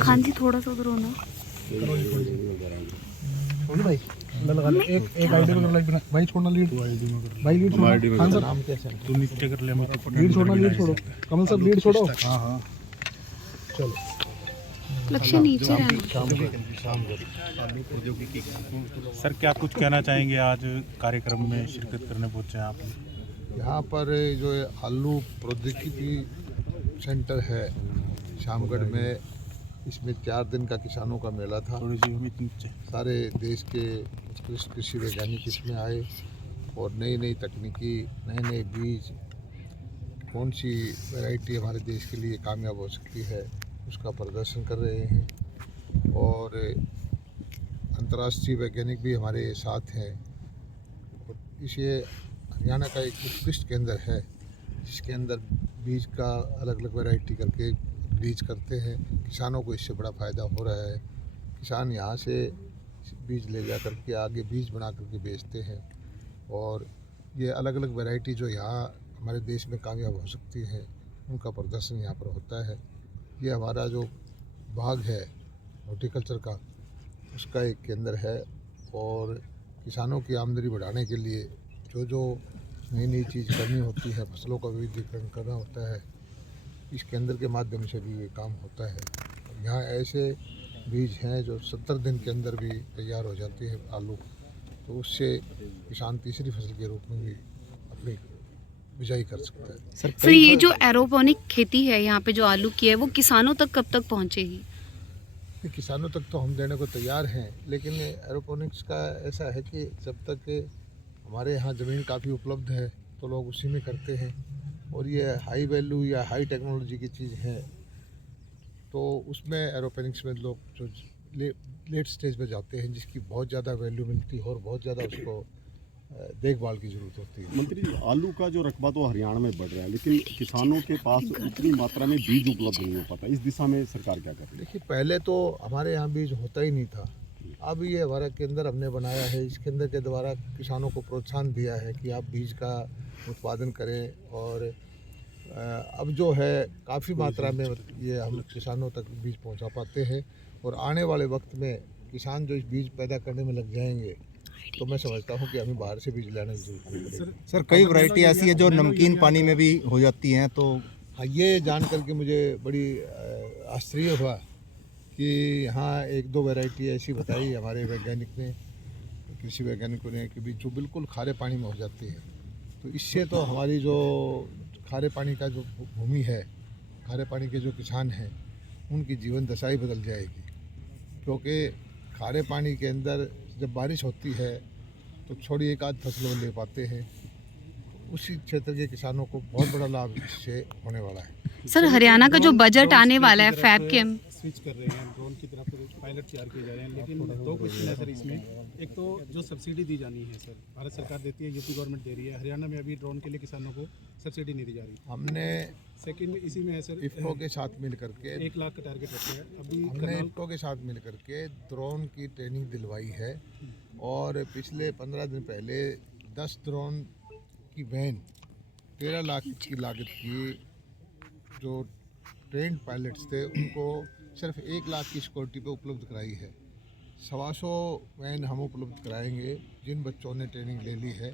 खान जी थोड़ा सा उधर होना भाई लगा ले एक आईडी में लाइक बना भाई छोड़ना लीड भाई लीड छोड़ना खान सर नाम कैसे है तू नीचे कर ले मैं लीड छोड़ना लीड छोड़ो कमल सर लीड छोड़ो हां हां चलो लक्ष्य नीचे रहना। सर क्या कुछ कहना चाहेंगे, आज कार्यक्रम में शिरकत करने पहुंचे हैं आप? यहाँ पर जो आलू प्रौद्योगिकी सेंटर है शामगढ़ में, इसमें 4 दिन का किसानों का मेला था। सारे देश के उत्कृष्ट कृषि वैज्ञानिक इसमें आए और नई नई तकनीकी, नए नए बीज, कौन सी वैरायटी हमारे देश के लिए कामयाब हो सकती है उसका प्रदर्शन कर रहे हैं। और अंतर्राष्ट्रीय वैज्ञानिक भी हमारे साथ हैं। और इसे हरियाणा का एक उत्कृष्ट केंद्र है जिसके अंदर बीज का अलग अलग वैरायटी करके बीज करते हैं। किसानों को इससे बड़ा फ़ायदा हो रहा है। किसान यहाँ से बीज ले जा करके आगे बीज बना करके बेचते हैं और ये अलग अलग वैरायटी जो यहाँ हमारे देश में कामयाब हो सकती है उनका प्रदर्शन यहाँ पर होता है। ये हमारा जो बाग है हॉर्टिकल्चर का, उसका एक केंद्र है और किसानों की आमदनी बढ़ाने के लिए जो जो नई नई चीज़ करनी होती है, फसलों का विविधीकरण करना होता है, इस केंद्र के माध्यम से भी ये काम होता है। यहाँ ऐसे बीज हैं जो 70 दिन के अंदर भी तैयार हो जाती है आलू, तो उससे किसान तीसरी फसल के रूप में भी अपनी बिजाई कर सकता है। सर ये जो एरोपोनिक खेती है यहाँ पे जो आलू की है वो किसानों तक कब तक पहुँचेगी? किसानों तक तो हम देने को तैयार हैं, लेकिन एरोपोनिक्स का ऐसा है कि जब तक हमारे यहाँ ज़मीन काफ़ी उपलब्ध है तो लोग उसी में करते हैं और ये हाई वैल्यू या हाई टेक्नोलॉजी की चीज़ है, तो उसमें एरोपोनिक्स में लोग जो लेट स्टेज पे जाते हैं जिसकी बहुत ज़्यादा वैल्यू मिलती है और बहुत ज़्यादा उसको देखभाल की ज़रूरत होती है। मंत्री जी, आलू का जो रकबा तो हरियाणा में बढ़ रहा है, लेकिन किसानों के पास उतनी मात्रा में बीज उपलब्ध नहीं हो पाता, इस दिशा में सरकार क्या कर रही है? देखिए, पहले तो हमारे यहाँ बीज होता ही नहीं था। अब ये हमारा केंद्र हमने बनाया है, इस केंद्र के द्वारा किसानों को प्रोत्साहन दिया है कि आप बीज का उत्पादन करें और अब जो है काफ़ी मात्रा में ये हम किसानों तक बीज पहुंचा पाते हैं और आने वाले वक्त में किसान जो इस बीज पैदा करने में लग जाएंगे तो मैं समझता हूं कि हमें बाहर से बीज लाने की जरूरत नहीं पड़ेगी। सर कई वैरायटी ऐसी है जो नमकीन पानी में भी हो जाती हैं, तो हाँ, ये जान करके मुझे बड़ी आश्चर्य हुआ कि यहाँ 1-2 वैरायटी ऐसी बताई हमारे वैज्ञानिक ने, कृषि वैज्ञानिकों ने, कि जो बिल्कुल खारे पानी में हो जाती है। तो इससे तो हमारी जो खारे पानी का जो भूमि है, खारे पानी के जो किसान हैं उनकी जीवन दशा ही बदल जाएगी, क्योंकि खारे पानी के अंदर जब बारिश होती है तो थोड़ी एक आध फसल वो ले पाते हैं। उसी क्षेत्र के किसानों को बहुत बड़ा लाभ इससे होने वाला है। सर हरियाणा का जो बजट आने वाला है फैब के स्विच कर रहे हैं, ड्रोन की तरफ पायलट तैयार किए जा रहे हैं, लेकिन 2 क्वेश्चन है सर इसमें। एक तो जो सब्सिडी दी जानी है सर, भारत सरकार देती है, यूपी गवर्नमेंट दे रही है, हरियाणा में अभी ड्रोन के लिए किसानों को सब्सिडी नहीं दी जा रही। हमने सेकंड इसी में है सर, इफ्को के साथ मिल करके 1 लाख का टारगेट रखा है। अभी हमने इफ्को के साथ मिल करके ड्रोन की ट्रेनिंग दिलवाई है और पिछले 15 दिन पहले 10 ड्रोन की वैन 13 लाख की लागत की जो ट्रेंड पायलट्स थे उनको सिर्फ 1 लाख की सिक्योरिटी पे उपलब्ध कराई है। 125 वैन हम उपलब्ध कराएंगे जिन बच्चों ने ट्रेनिंग ले ली है,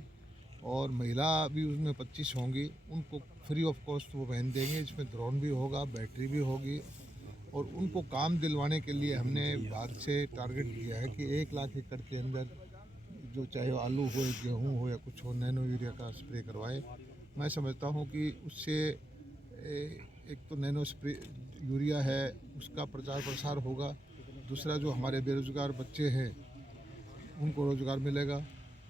और महिला भी उसमें 25 होंगी, उनको फ्री ऑफ कॉस्ट वो वैन देंगे जिसमें ड्रोन भी होगा, बैटरी भी होगी। और उनको काम दिलवाने के लिए हमने भारत से टारगेट दिया है कि 1 लाख एकड़ के अंदर जो चाहे आलू हो, गेहूँ हो या कुछ हो, नैनो यूरिया का स्प्रे करवाएं। मैं समझता हूँ कि उससे एक तो नैनो स्प्रे यूरिया है उसका प्रचार प्रसार होगा, दूसरा जो हमारे बेरोजगार बच्चे हैं उनको रोजगार मिलेगा,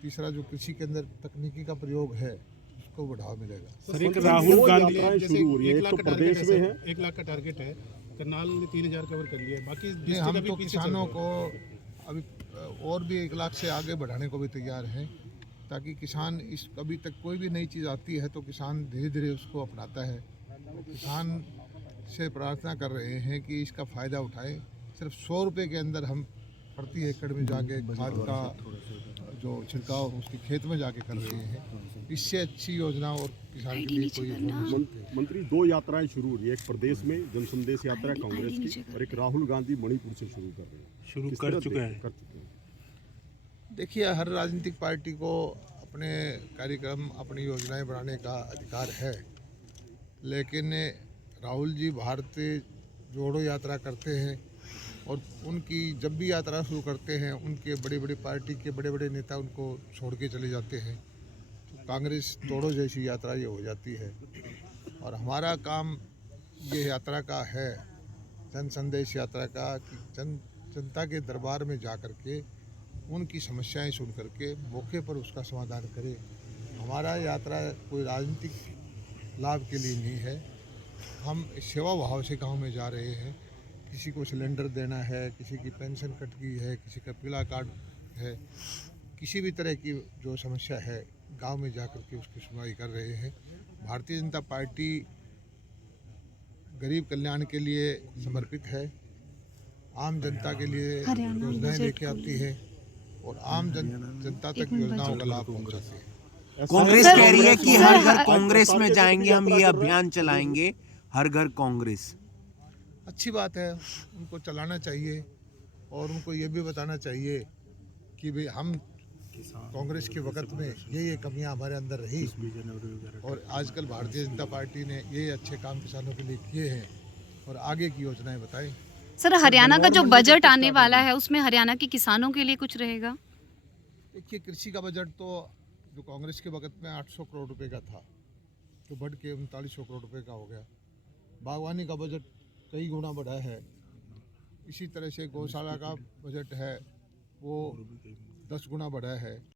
तीसरा जो कृषि के अंदर तकनीकी का प्रयोग है उसको बढ़ावा मिलेगा। सर एक राहुल गांधी शुरू हो रही है, एक तो प्रदेश में है, 1 लाख का टारगेट है, करनाल ने 3000 कवर कर लिया है, बाकी हम तो किसानों को अभी और भी 1 लाख से आगे बढ़ाने को भी तैयार हैं, ताकि किसान इस अभी तक कोई भी नई चीज़ आती है तो किसान धीरे धीरे उसको अपनाता है। किसान से प्रार्थना कर रहे हैं कि इसका फ़ायदा उठाएं। सिर्फ 100 रुपये के अंदर हम प्रति एकड़ में जाके खाद का जो छिड़काव उसके खेत में जाके कर रहे हैं। इससे अच्छी योजना और किसान के लिए कोई हो नहीं सकती। मंत्री 2 यात्राएं शुरू हो रही है, एक प्रदेश में जन संदेश यात्रा कांग्रेस की और एक राहुल गांधी मणिपुर से शुरू कर रहे हैं। शुरू किस कर तरह चुके हैं। कर चुके हैं। देखिए, हर राजनीतिक पार्टी को अपने कार्यक्रम अपनी योजनाएं बनाने का अधिकार है, लेकिन राहुल जी भारत जोड़ो यात्रा करते हैं और उनकी जब भी यात्रा शुरू करते हैं उनके बड़ी बड़ी पार्टी के बड़े बड़े नेता उनको छोड़ के चले जाते हैं। तो कांग्रेस तोड़ो जैसी यात्रा ये हो जाती है और हमारा काम ये यात्रा का है, जन संदेश यात्रा का, कि जनता के दरबार में जा कर के उनकी समस्याएं सुन करके मौके पर उसका समाधान करें। हमारा यात्रा कोई राजनीतिक लाभ के लिए नहीं है। हम सेवा भाव से गांव में जा रहे हैं। किसी को सिलेंडर देना है, किसी की पेंशन कट गई है, किसी का पीला कार्ड है, किसी भी तरह की जो समस्या है गांव में जा कर के उसकी सुनवाई कर रहे हैं। भारतीय जनता पार्टी गरीब कल्याण के लिए समर्पित है, आम जनता के लिए योजनाएं लेके आती है और आम जनता तक योजनाओं का लाभ पहुंचाती है। कांग्रेस कह रही है कि हर घर कांग्रेस में जाएंगे, हम ये अभियान चलाएंगे, हर घर कांग्रेस। अच्छी बात है, उनको चलाना चाहिए और उनको ये भी बताना चाहिए कि भाई हम कांग्रेस के वक्त में ये कमियां हमारे अंदर रही और आजकल भारतीय जनता पार्टी ने ये अच्छे काम किसानों के लिए किए हैं और आगे की योजनाएं बताएं। सर, हरियाणा का जो बजट आने वाला है उसमें हरियाणा के किसानों के लिए कुछ रहेगा? देखिए, कृषि का बजट तो जो कांग्रेस के वक्त में 800 करोड़ रुपए का था तो बढ़ के 3900 करोड़ रुपए का हो गया। बागवानी का बजट कई गुना बढ़ा है। इसी तरह से गौशाला का बजट है वो 10 गुना बढ़ा है।